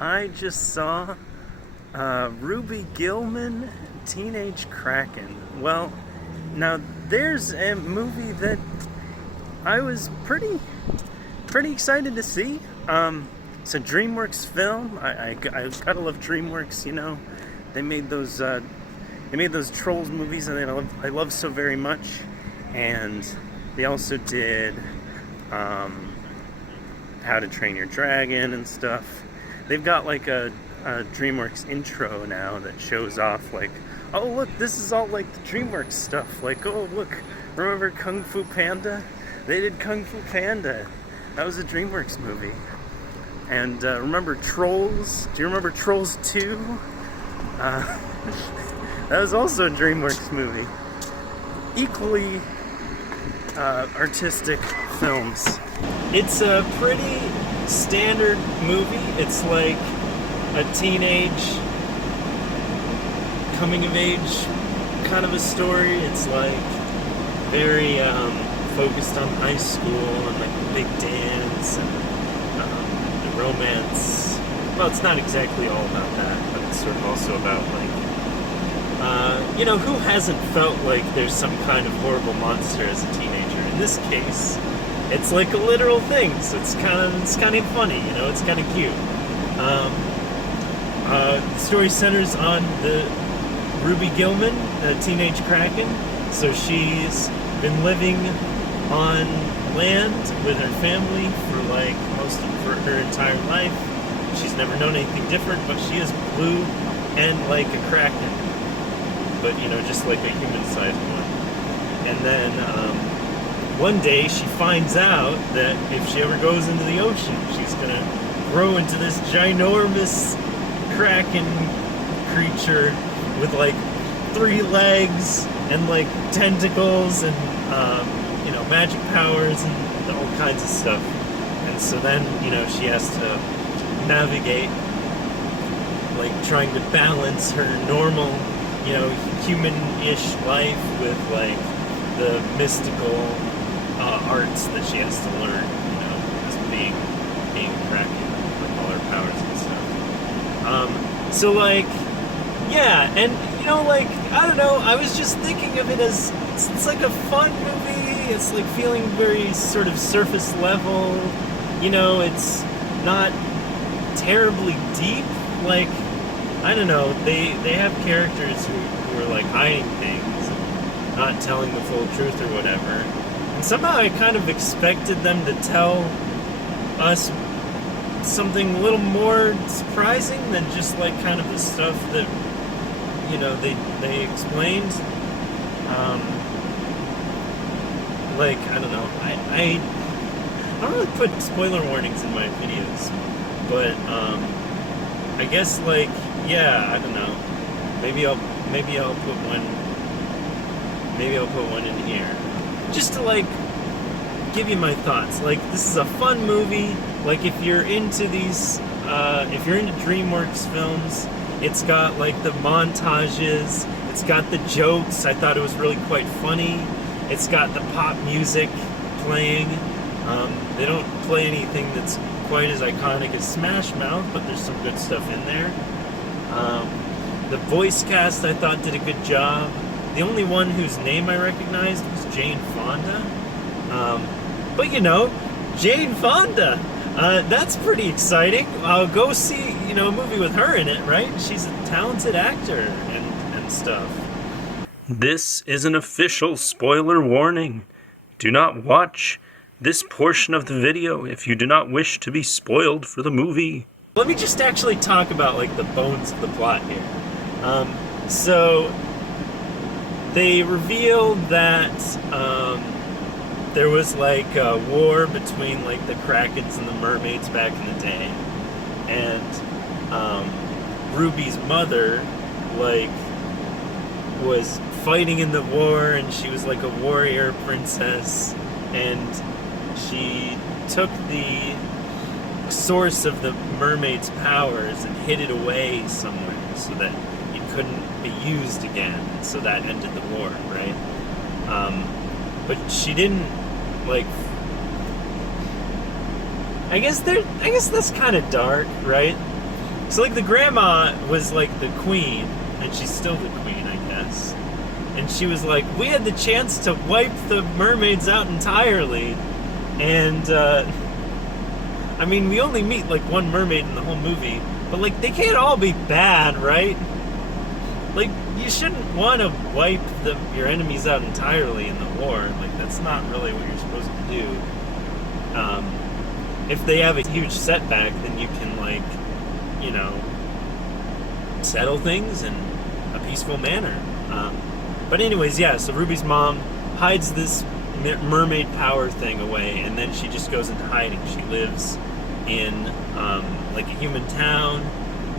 I just saw Ruby Gillman, Teenage Kraken. Well, now there's a movie that I was pretty excited to see. It's a DreamWorks film. I gotta love DreamWorks. You know, they made those Trolls movies that I love so very much, and they also did How to Train Your Dragon and stuff. They've got like a DreamWorks intro now that shows off like, oh look, this is all like the DreamWorks stuff. Like, oh look, remember Kung Fu Panda? They did Kung Fu Panda. That was a DreamWorks movie. And remember Trolls? Do you remember Trolls 2? That was also a DreamWorks movie. Equally artistic films. It's a pretty standard movie. It's like a teenage coming of age kind of a story. It's like very focused on high school and like the big dance and the romance. Well, it's not exactly all about that, but it's sort of also about like who hasn't felt like there's some kind of horrible monster as a teenager? In this case, it's like a literal thing, so it's kind of funny, it's kind of cute. The story centers on the Ruby Gillman, the teenage Kraken. So she's been living on land with her family for like for her entire life. She's never known anything different, but she is blue and like a Kraken, but just like a human-sized one. And then one day she finds out that if she ever goes into the ocean, she's gonna grow into this ginormous Kraken creature with like 3 legs and like tentacles and magic powers and all kinds of stuff. And so then she has to navigate, like trying to balance her normal human-ish life with like the mystical arts that she has to learn, as being a Kraken with all her powers and stuff. So like, yeah, and I don't know, I was just thinking of it as it's like a fun movie. It's like feeling very sort of surface level. It's not terribly deep. Like, I don't know, they have characters who are like hiding things and not telling the full truth or whatever. And somehow I kind of expected them to tell us something a little more surprising than just like kind of the stuff that they explained. Like, I don't know, I don't really put spoiler warnings in my videos, but I guess like, yeah, I don't know. Maybe I'll put one in here, just to like give you my thoughts. Like, this is a fun movie. Like, if you're into these, if you're into DreamWorks films, it's got like the montages. It's got the jokes. I thought it was really quite funny. It's got the pop music playing. They don't play anything that's quite as iconic as Smash Mouth, but there's some good stuff in there. The voice cast I thought did a good job. The only one whose name I recognized was Jane Fonda. But Jane Fonda, that's pretty exciting. I'll go see, a movie with her in it, right? She's a talented actor and stuff. This is an official spoiler warning. Do not watch this portion of the video if you do not wish to be spoiled for the movie. Let me just actually talk about like the bones of the plot here. So they revealed that there was like a war between like the Krakens and the mermaids back in the day, and Ruby's mother like was fighting in the war, and she was like a warrior princess, and she took the source of the mermaid's powers and hid it away somewhere so that it couldn't be used again. So that ended the war, right? But she didn't like. I guess that's kind of dark, right? So like the grandma was like the queen, and she's still the queen, I guess. And she was like, we had the chance to wipe the mermaids out entirely, and I mean, we only meet like one mermaid in the whole movie, but like they can't all be bad, right? Like you shouldn't want to wipe your enemies out entirely in the war. Like that's not really what you're supposed to do. If they have a huge setback, then you can like, you know, settle things in a peaceful manner. But anyways, yeah, so Ruby's mom hides this mermaid power thing away, and then she just goes into hiding. She lives in like a human town,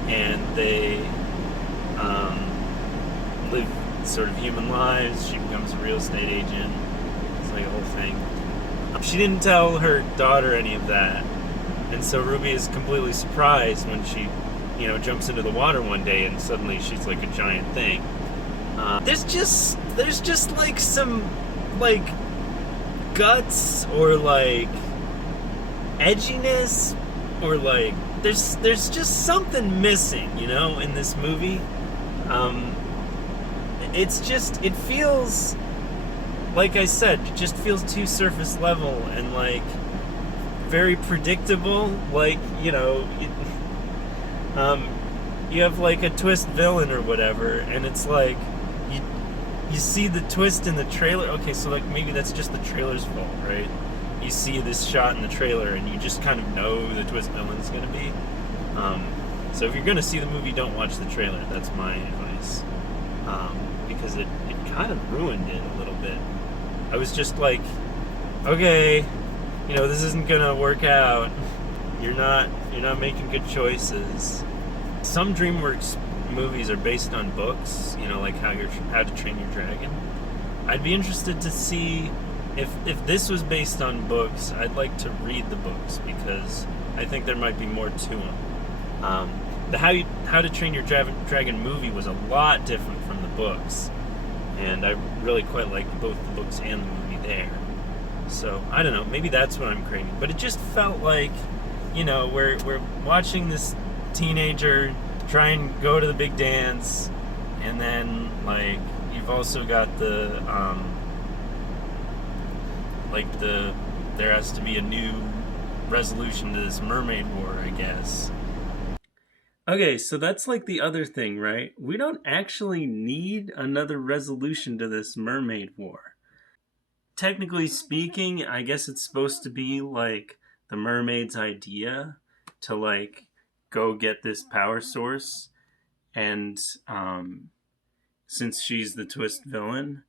and they live sort of human lives. She becomes a real estate agent. It's like a whole thing. She didn't tell her daughter any of that, and so Ruby is completely surprised when she, you know, jumps into the water one day and suddenly she's like a giant thing. There's just like some like guts or like edginess or like there's just something missing, you know, in this movie. It feels, like I said, it just feels too surface level and like very predictable. Like, you know, you have like a twist villain or whatever, and it's like you see the twist in the trailer. Okay, so like maybe that's just the trailer's fault, right? You see this shot in the trailer and you just kind of know who the twist villain's gonna be. So if you're gonna see the movie, don't watch the trailer. That's my advice. Because it kind of ruined it a little bit. I was just like, okay, you know, this isn't gonna work out. You're not making good choices. Some DreamWorks movies are based on books, you know, like How to Train Your Dragon. I'd be interested to see if this was based on books. I'd like to read the books because I think there might be more to them. The How to Train Your Dragon movie was a lot different from the books, and I really quite liked both the books and the movie there. So I don't know, maybe that's what I'm craving. But it just felt like, you know, we're watching this teenager try and go to the big dance, and then like you've also got the there has to be a new resolution to this mermaid war, I guess. Okay, so that's like the other thing, right? We don't actually need another resolution to this mermaid war. Technically speaking, I guess it's supposed to be like the mermaid's idea to like go get this power source, and since she's the twist villain,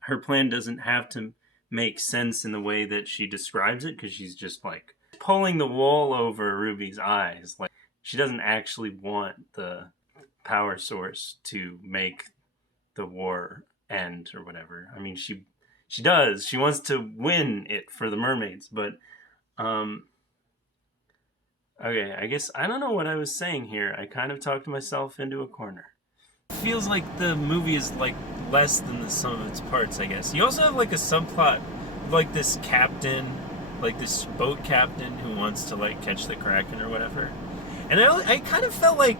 her plan doesn't have to make sense in the way that she describes it, because she's just like pulling the wool over Ruby's eyes. Like, she doesn't actually want the power source to make the war end or whatever. I mean, she does. She wants to win it for the mermaids, but okay, I guess I don't know what I was saying here. I kind of talked myself into a corner. It feels like the movie is like less than the sum of its parts, I guess. You also have like a subplot of like this captain, like this boat captain who wants to like catch the Kraken or whatever. And I kind of felt like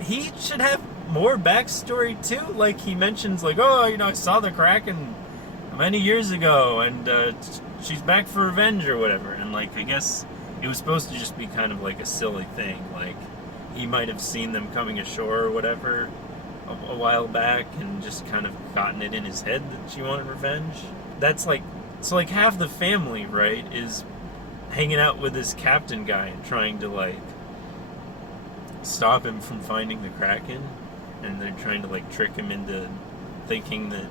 he should have more backstory too. Like he mentions like, oh, you know, I saw the Kraken many years ago, and she's back for revenge or whatever. And like, I guess it was supposed to just be kind of like a silly thing. Like he might have seen them coming ashore or whatever a while back and just kind of gotten it in his head that she wanted revenge. That's like, so like half the family, right, is hanging out with this captain guy and trying to like stop him from finding the Kraken, and they're trying to like trick him into thinking that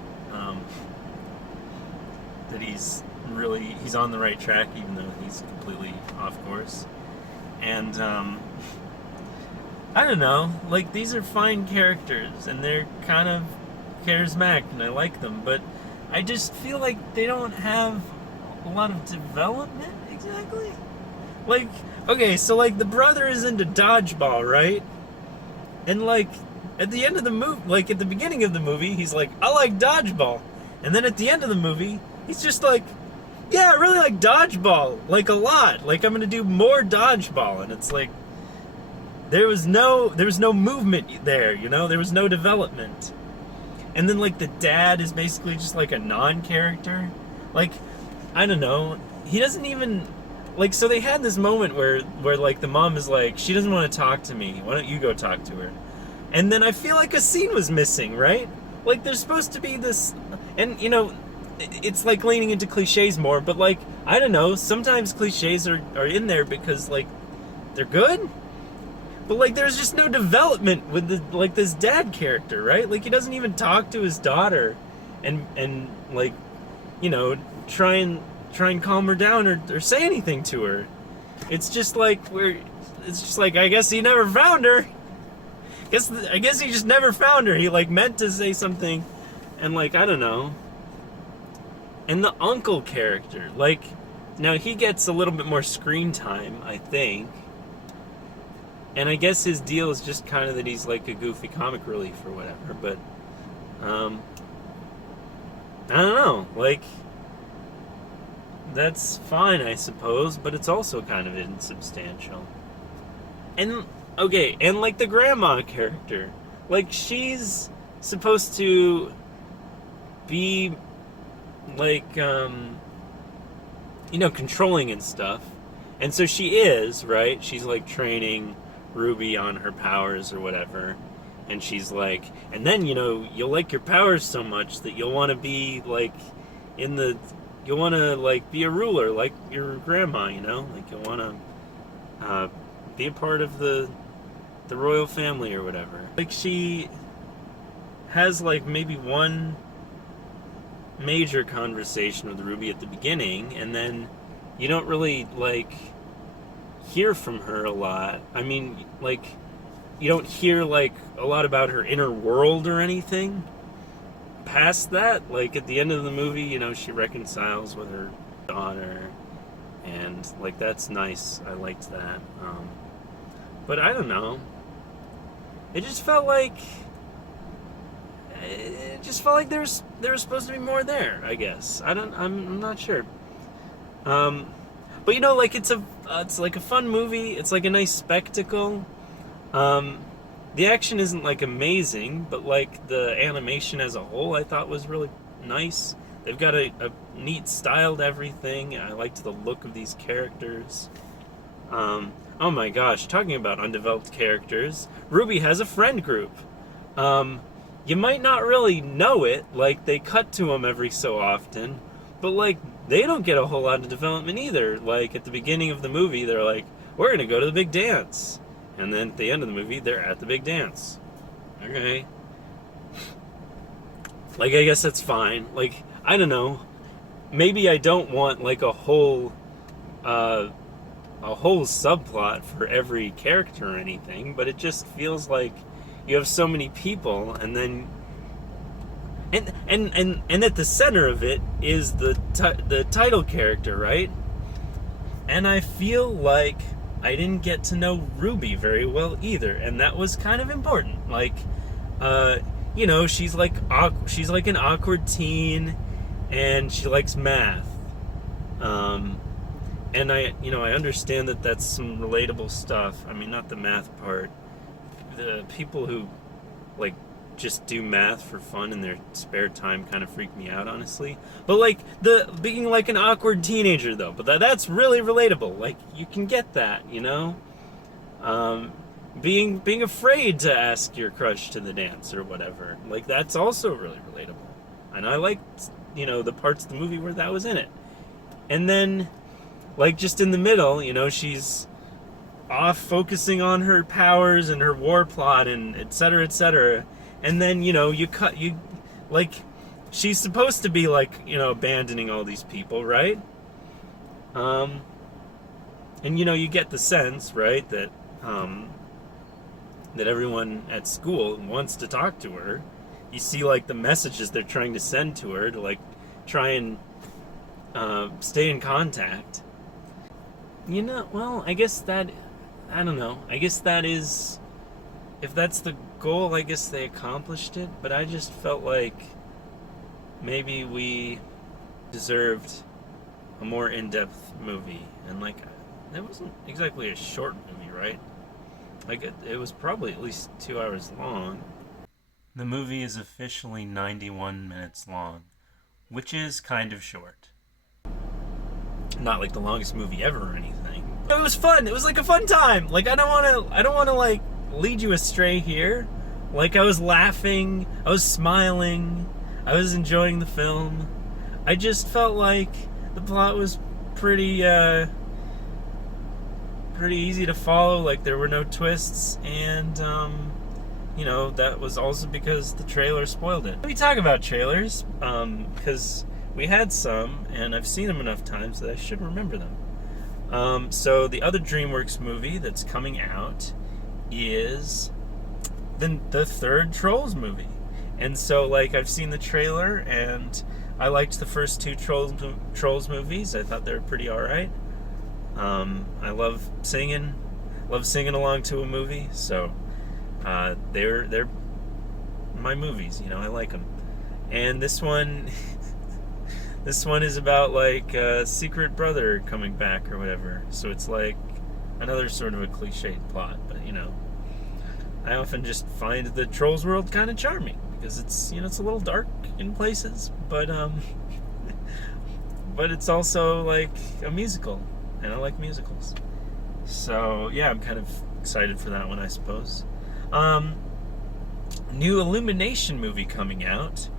that he's on the right track, even though he's completely off course. And I don't know, like these are fine characters and they're kind of charismatic and I like them, but I just feel like they don't have a lot of development exactly. Like, okay, so like the brother is into dodgeball, right? And like at the end of the movie, like at the beginning of the movie, he's like, I like dodgeball. And then at the end of the movie, he's just like, yeah, I really like dodgeball, like a lot. Like I'm gonna do more dodgeball. And it's like, there was no movement there, you know? There was no development. And then like the dad is basically just like a non-character. Like, I don't know. He doesn't even like, so they had this moment where like the mom is like, she doesn't want to talk to me. Why don't you go talk to her? And then I feel like a scene was missing, right? Like there's supposed to be this, and you know, it's like leaning into cliches more, but like, I don't know, sometimes cliches are in there because like they're good. But like there's just no development with the like this dad character, right? Like he doesn't even talk to his daughter and like, you know, try and calm her down or say anything to her. It's just like I guess he never found her. I guess he just never found her. He like meant to say something and like, I don't know. And the uncle character, like, now he gets a little bit more screen time, I think. And I guess his deal is just kind of that he's like a goofy comic relief or whatever, but I don't know, like, that's fine, I suppose, but it's also kind of insubstantial. And, okay, and like the grandma character, like she's supposed to be like, you know, controlling and stuff. And so she is, right? She's like training Ruby on her powers or whatever. And she's like, and then, you know, you'll like your powers so much that you'll want to be like you'll want to like be a ruler like your grandma, you know? Like you'll want to be a part of the royal family or whatever. Like she has like maybe one major conversation with Ruby at the beginning, and then you don't really like hear from her a lot. I mean, like, you don't hear like a lot about her inner world or anything past that. Like at the end of the movie, you know, she reconciles with her daughter, and like that's nice. I liked that. But I don't know. It just felt like there was supposed to be more there, I guess. I'm not sure. But you know, like it's like a fun movie. It's like a nice spectacle. The action isn't like amazing, but like the animation as a whole, I thought was really nice. They've got a neat style to everything. I liked the look of these characters. Oh my gosh, talking about undeveloped characters, Ruby has a friend group. You might not really know it, like they cut to them every so often, but like they don't get a whole lot of development either. Like at the beginning of the movie, they're like, we're gonna go to the big dance. And then at the end of the movie, they're at the big dance. Okay. Like, I guess that's fine. Like, I don't know. Maybe I don't want like a whole subplot for every character or anything, but it just feels like you have so many people, and then and at the center of it is the title character, right? And I feel like I didn't get to know Ruby very well either, and that was kind of important. Like, you know, she's like an awkward teen, and she likes math. And I understand that that's some relatable stuff. I mean, not the math part. The people who like just do math for fun in their spare time kind of freak me out, honestly. But like the being like an awkward teenager though, but that's really relatable. Like you can get that, you know. Being afraid to ask your crush to the dance or whatever, like that's also really relatable. And I liked, you know, the parts of the movie where that was in it. And then, like just in the middle, you know, she's off focusing on her powers and her war plot and et cetera, and then, you know, she's supposed to be like, you know, abandoning all these people, right? And you know, you get the sense, right, that that everyone at school wants to talk to her. You see like the messages they're trying to send to her to like try and stay in contact. You know, well, I guess that, I don't know. I guess that is, if that's the goal, I guess they accomplished it. But I just felt like maybe we deserved a more in-depth movie. And like, that wasn't exactly a short movie, right? Like it was probably at least 2 hours long. The movie is officially 91 minutes long, which is kind of short. Not like the longest movie ever or anything. It was fun. It was like a fun time. Like I don't want to like lead you astray here. Like I was laughing, I was smiling, I was enjoying the film. I just felt like the plot was pretty easy to follow. Like there were no twists, and you know, that was also because the trailer spoiled it. Let me talk about trailers, because we had some, and I've seen them enough times that I should remember them. So the other DreamWorks movie that's coming out is the third Trolls movie. And so, like, I've seen the trailer, and I liked the first two Trolls movies. I thought they were pretty alright. I love singing along to a movie, so they're my movies, you know, I like them. And this one is about like a secret brother coming back or whatever. So it's like another sort of a cliched plot, but you know, I often just find the Trolls world kind of charming because it's, you know, it's a little dark in places, but but it's also like a musical, and I like musicals. So yeah, I'm kind of excited for that one, I suppose. New Illumination movie coming out.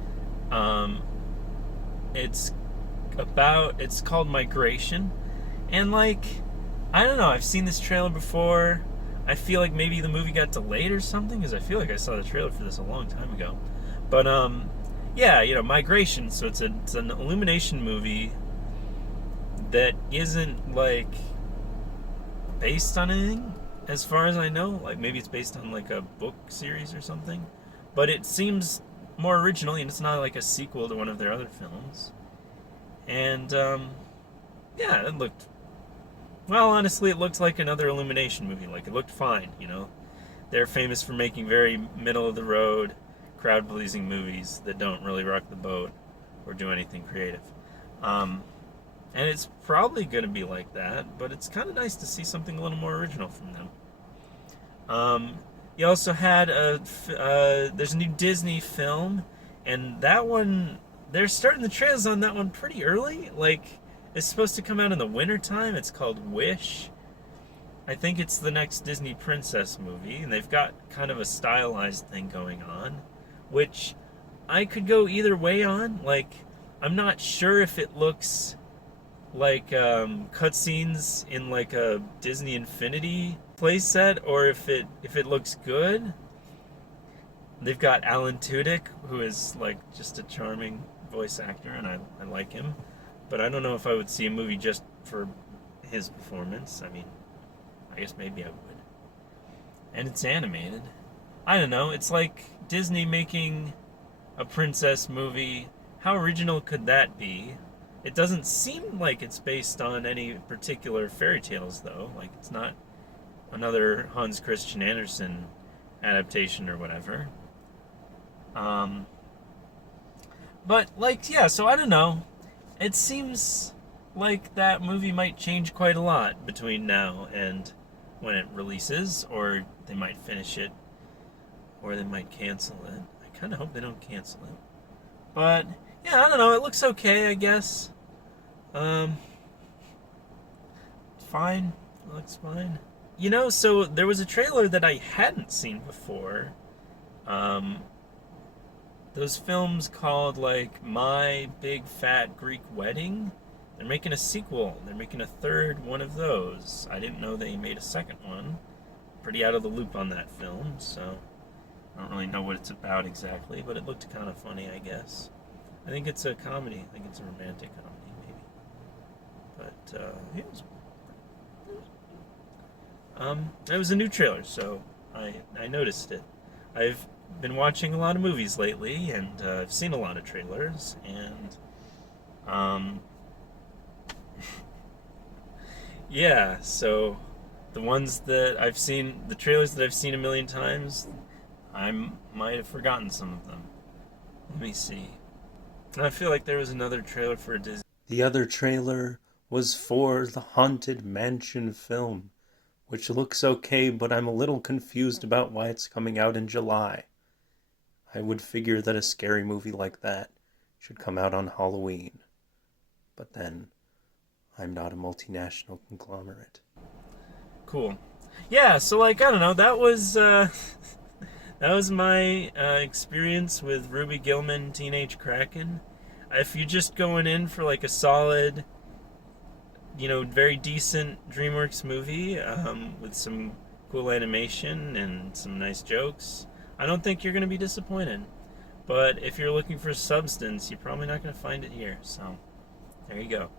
It's called Migration, and like, I don't know, I've seen this trailer before. I feel like maybe the movie got delayed or something, because I feel like I saw the trailer for this a long time ago. But yeah, you know, Migration. So it's an Illumination movie that isn't like based on anything, as far as I know. Like maybe it's based on like a book series or something, but it seems more original, and it's not like a sequel to one of their other films. And yeah, it looked, well, honestly, it looked like another Illumination movie. Like, it looked fine, you know. They're famous for making very middle of the road, crowd pleasing movies that don't really rock the boat or do anything creative. And it's probably going to be like that, but it's kind of nice to see something a little more original from them. You also had there's a new Disney film, and that one, they're starting the trailers on that one pretty early. Like, it's supposed to come out in the winter time. It's called Wish. I think it's the next Disney princess movie, and they've got kind of a stylized thing going on, which I could go either way on. Like, I'm not sure if it looks like cutscenes in like a Disney Infinity playset, or if it looks good. They've got Alan Tudyk, who is like just a charming voice actor, and I like him. But I don't know if I would see a movie just for his performance. I mean, I guess maybe I would. And it's animated. I don't know. It's like Disney making a princess movie. How original could that be? It doesn't seem like it's based on any particular fairy tales, though. Like, it's not another Hans Christian Andersen adaptation or whatever. But, like, yeah, so I don't know. It seems like that movie might change quite a lot between now and when it releases, or they might finish it, or they might cancel it. I kind of hope they don't cancel it. But, yeah, I don't know. It looks okay, I guess. Fine. It looks fine. You know, so there was a trailer that I hadn't seen before. Those films called, like, My Big Fat Greek Wedding. They're making a sequel. They're making a third one of those. I didn't know they made a second one. Pretty out of the loop on that film, so I don't really know what it's about exactly, but it looked kind of funny, I guess. I think it's a comedy. I think it's a romantic comedy, maybe. But, it was a new trailer, so I noticed it. I've been watching a lot of movies lately, and I've seen a lot of trailers, and yeah, so the ones that I've seen, the trailers that I've seen a million times, I might have forgotten some of them. Let me see. I feel like there was another trailer for Disney. The other trailer was for the Haunted Mansion film, which looks okay, but I'm a little confused about why it's coming out in July. I would figure that a scary movie like that should come out on Halloween. But then, I'm not a multinational conglomerate. Cool. Yeah, so like, I don't know, that was my experience with Ruby Gillman, Teenage Kraken. If you're just going in for like a solid, very decent DreamWorks movie with some cool animation and some nice jokes, I don't think you're going to be disappointed. But if you're looking for substance, you're probably not going to find it here. So, there you go.